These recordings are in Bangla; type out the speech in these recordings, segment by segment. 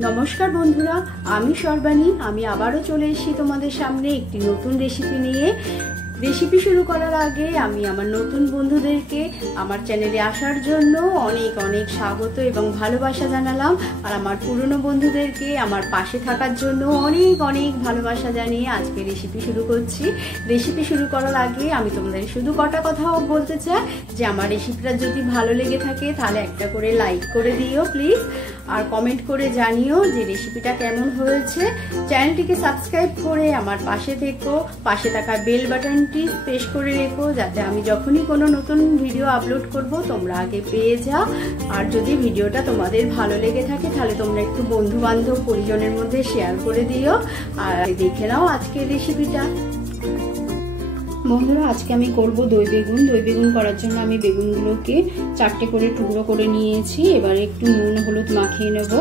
नमस्कार बंधुरा आमी सर्बानी आमी आबारो चले एसेছি তোমাদের সামনে একটি নতুন রেসিপি নিয়ে। রেসিপি শুরু করার আগে আমি আমার নতুন বন্ধুদেরকে আমার চ্যানেলে আসার জন্য অনেক অনেক স্বাগত এবং ভালোবাসা জানালাম। আর আমার পুরনো বন্ধুদেরকে আমার পাশে থাকার জন্য অনেক অনেক ভালোবাসা জানিয়ে আজকে রেসিপি শুরু করছি। রেসিপি শুরু করার আগে আমি তোমাদের শুধু কটা কথা বলতে চাই যে আমার রেসিপিটা যদি ভালো লেগে থাকে তাহলে একটা করে লাইক করে দিও প্লিজ, আর কমেন্ট করে জানিও যে রেসিপিটা কেমন হয়েছে। চ্যানেলটিকে সাবস্ক্রাইব করে আমার পাশে থেকো, পাশে থাকা বেল বাটনটি প্রেস করে রেখো যাতে আমি যখনই কোনো নতুন ভিডিও আপলোড করব তোমরা আগে পেয়ে যাও। আর যদি ভিডিওটা তোমাদের ভালো লেগে থাকে তাহলে তোমরা একটু বন্ধু বান্ধব পরিজনের মধ্যে শেয়ার করে দিও। আর দেখে নাও আজকের রেসিপিটা। বন্ধুরা আজকে আমি করব দই বেগুন। দই বেগুন করার জন্য আমি বেগুনগুলোকে 4টে করে টুকরো করে নিয়েছি। এবার একটু নুন হলুদ মাখিয়ে নেব।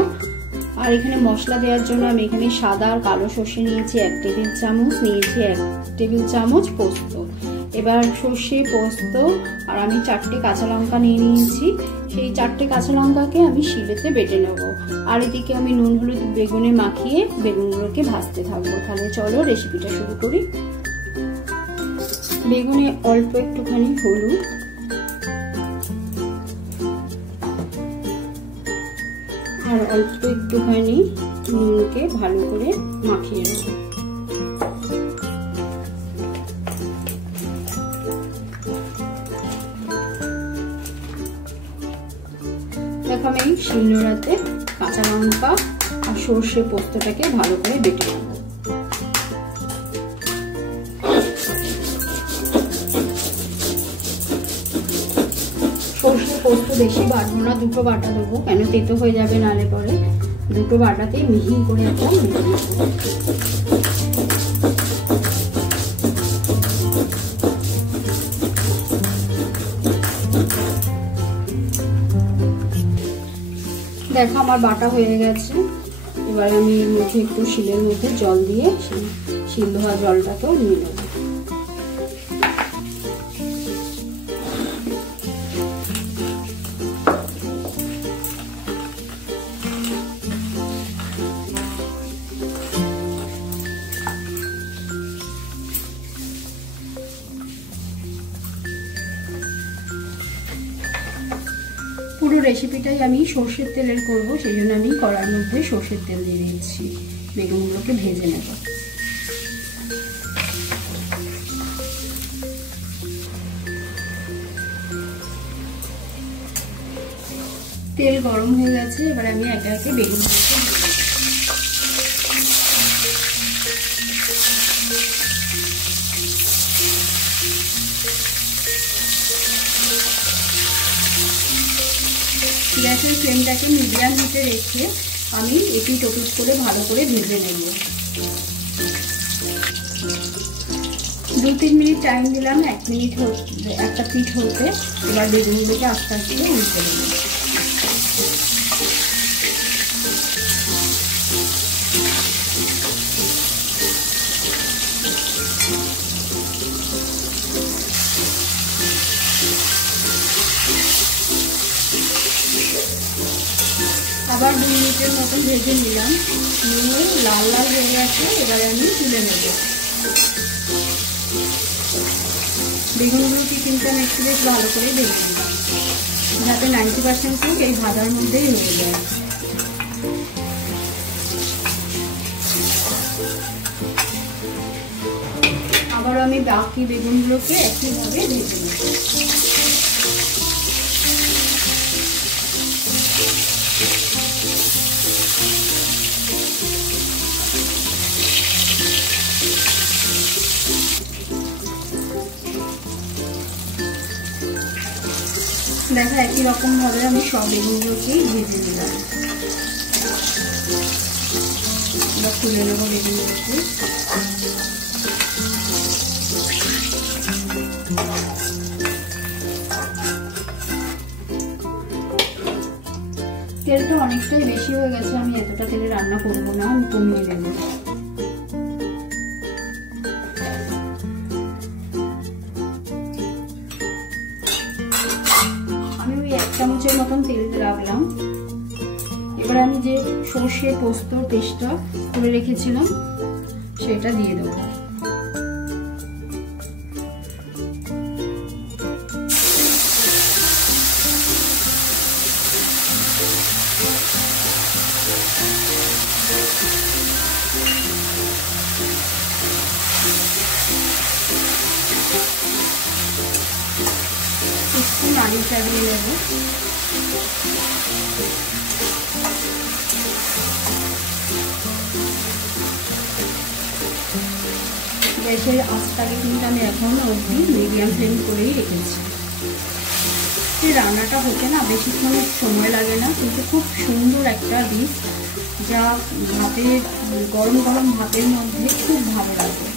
আর এখানে মশলা দেওয়ার জন্য আমি এখানে সাদা আর কালো সর্ষে নিয়েছি 1 টেবিল চামচ, নিয়েছি 1 টেবিল চামচ পোস্ত। এবার সর্ষে পোস্ত আর আমি 4টে কাঁচা লঙ্কা নিয়ে নিয়েছি। সেই 4টে কাঁচা লঙ্কাকে আমি শিলেতে বেটে নেব। আর এদিকে আমি নুন হলুদ বেগুনে মাখিয়ে বেগুনগুলোকে ভাজতে থাকবো। তাহলে চলো রেসিপিটা শুরু করি। বেগুনে অল্প একটুখানি হলুদ, আর অল্প একটুখানি নুনকে ভালো করে মাখিয়ে নেব। দেখো আমি শিলনোড়াতে কাঁচা লঙ্কা আর সর্ষে পোস্তটাকে ভালো করে বেটে নেব। সর্ষে পোস্ত বেশি বাটবো না, দুটো বাটা দেবো, কেন তেতো হয়ে যাবে নালে পরে। দুটো বাটাতে মিহি করে একটা মেখে নেব। দেখো আমার বাটা হয়ে গেছে। এবার আমি এর মধ্যে একটু শিলের মধ্যে জল দিয়ে শিল ধোয়া জলটাকেও নিয়ে নেব। পুরো রেসিপিটাই আমি সর্ষের তেলের করব, সেই জন্য আমি কড়ার মধ্যে সর্ষের তেল দিয়ে দিচ্ছি। বেগুনগুলোকে ভেজে নেব। তেল গরম হয়ে গেছে। এবার আমি একে একে বেগুনগুলোকে গ্যাসের ফ্লেমটাকে মিডিয়াম হিটে রেখে আমি এপিট ওপিট করে ভালো করে ভেজে নেব। 2-3 মিনিট টাইম দিলাম, 1 মিনিট একটা পিঠ হতে। এবার বেগুনগুলোকে আস্তে আস্তে উল্টে দেব। আবার 2 মিনিটের মতন ভেজে নিলাম, নিয়ে লাল লাল হয়ে গেছে। এবারে আমি তুলে নেব। বেগুনগুলোকে কিন্তু আমি একটু বেশ ভালো করে ভেজে নিলাম যাতে 90% কুক এই ভাজার মধ্যেই হয়ে যায়। আবার আমি বাকি বেগুনগুলোকে একইভাবে ভেজে নেব। দেখো একই রকম ভাবে আমি সব বেগুনগুলোকেই ভেজে নিলাম। এবার তুলে নেব বেগুনগুলোকে। তেলটা অনেকটাই বেশি হয়ে গেছে, আমি এতটা তেলে রান্না করবো না, আমি কমিয়ে দেবো। আমি ওই 1 চামচের মতন তেল রাখলাম। এবার আমি যে সর্ষে পোস্ত পেস্টটা করে রেখেছিলাম, সেটা দিয়ে দেবো। একটু নাড়ি চাড়িয়ে নেব। গ্যাসের আঁচটাকে কিন্তু আমি এখন অবধি মিডিয়াম ফ্লেম করেই রেখেছি। এই রান্নাটা হতে না বেশিক্ষণ সময় লাগে না, কিন্তু খুব সুন্দর একটা ডিশ, যা ভাতের গরম গরম ভাতের মধ্যে খুব ভালো লাগে।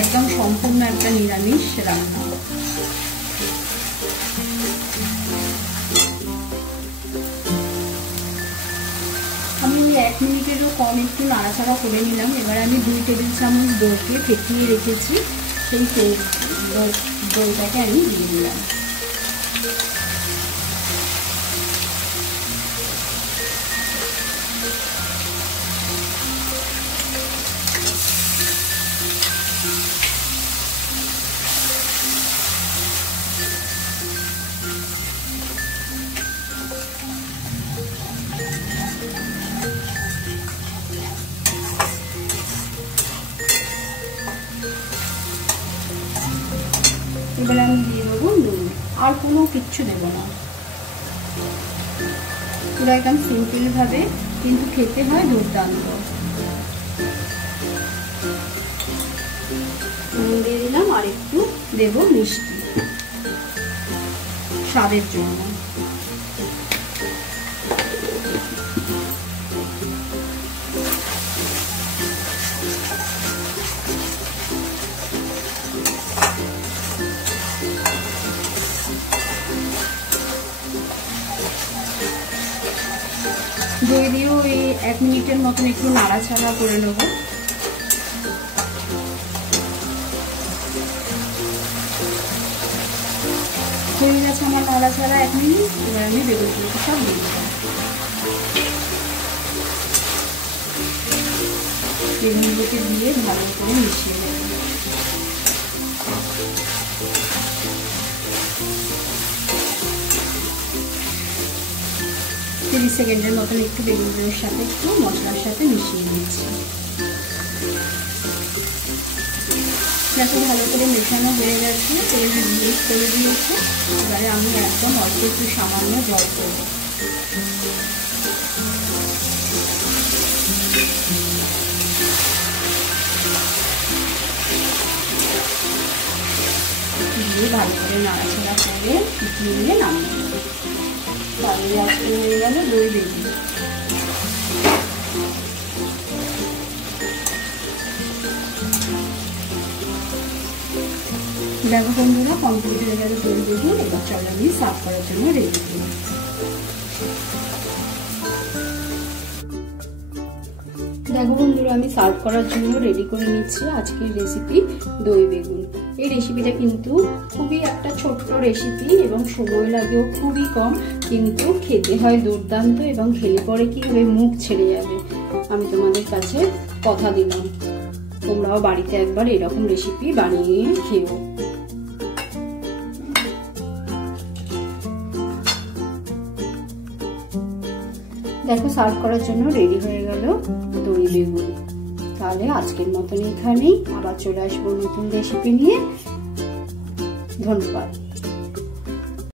একদম সম্পূর্ণ একটা নিরামিষ রান্না। আমি 1 মিনিটেরও কম একটু নাড়াচাড়া করে নিলাম। এবার আমি 2 টেবিল চামচ দইকে ফেটিয়ে রেখেছি, সেই দইটাকে আমি দিয়ে দিলাম। এবার আমি দিয়ে দেবো নুন, আর কোনো কিচ্ছু দেবো না। পুরো একদম সিম্পল ভাবে, কিন্তু খেতে হয় দুর্দান্ত। নুন দিয়ে দিলাম, আর একটু দেবো মিষ্টি স্বাদের জন্য। দই দিয়েও এই 1 মিনিটের মতন একটু নাড়াচাড়া করে নেব। হয়ে গেছে আমার নাড়াচাড়া 1 মিনিট। এবার আমি বেগুনগুলো সব দিয়ে দিলাম। বেগুনগুলোকে দিয়ে ভালো করে মিশিয়ে নেব। 30 সেকেন্ডের মতন একটু বেগুনের সাথে একটু মশলার সাথে মিশিয়ে নিচ্ছি। যাতে ভালো করে মেশানো হয়ে গেছে, তেল রিলিজ করে দিয়েছে। এবারে আমি একদম অল্প একটু সামান্য জল দেব। দিয়ে ভালো করে নাড়াচাড়া করে ফুটিয়ে নিয়ে নামিয়ে নেব। তাহলে আজকে হয়ে গেল দই বেগুন। দেখো বন্ধুরা, কমপ্লিট হয়ে গেল দই বেগুন। এবার চলো আমি সার্ভ করার জন্য রেডি করি। দেখো বন্ধুরা, আমি সার্ভ করার জন্য রেডি করে নিচ্ছি আজকের রেসিপি দই বেগুন। এই রেসিপিটা কিন্তু খুবই একটা ছোট্ট রেসিপি এবং সময় লাগেও খুবই কম, কিন্তু খেতে হয় দুর্দান্ত, এবং খেলে পরে কি হবে মুখ ছেড়ে যাবে। আমি তোমাদের কাছে কথা দিলাম, তোমরাও বাড়িতে একবার এরকম রেসিপি বানিয়ে খেও। দেখো সার্ভ করার জন্য রেডি হয়ে গেল দই বেগুন। তাহলে আজকের মতন এখানেই, আবার চলে আসবো নতুন রেসিপি নিয়ে। ধন্যবাদ।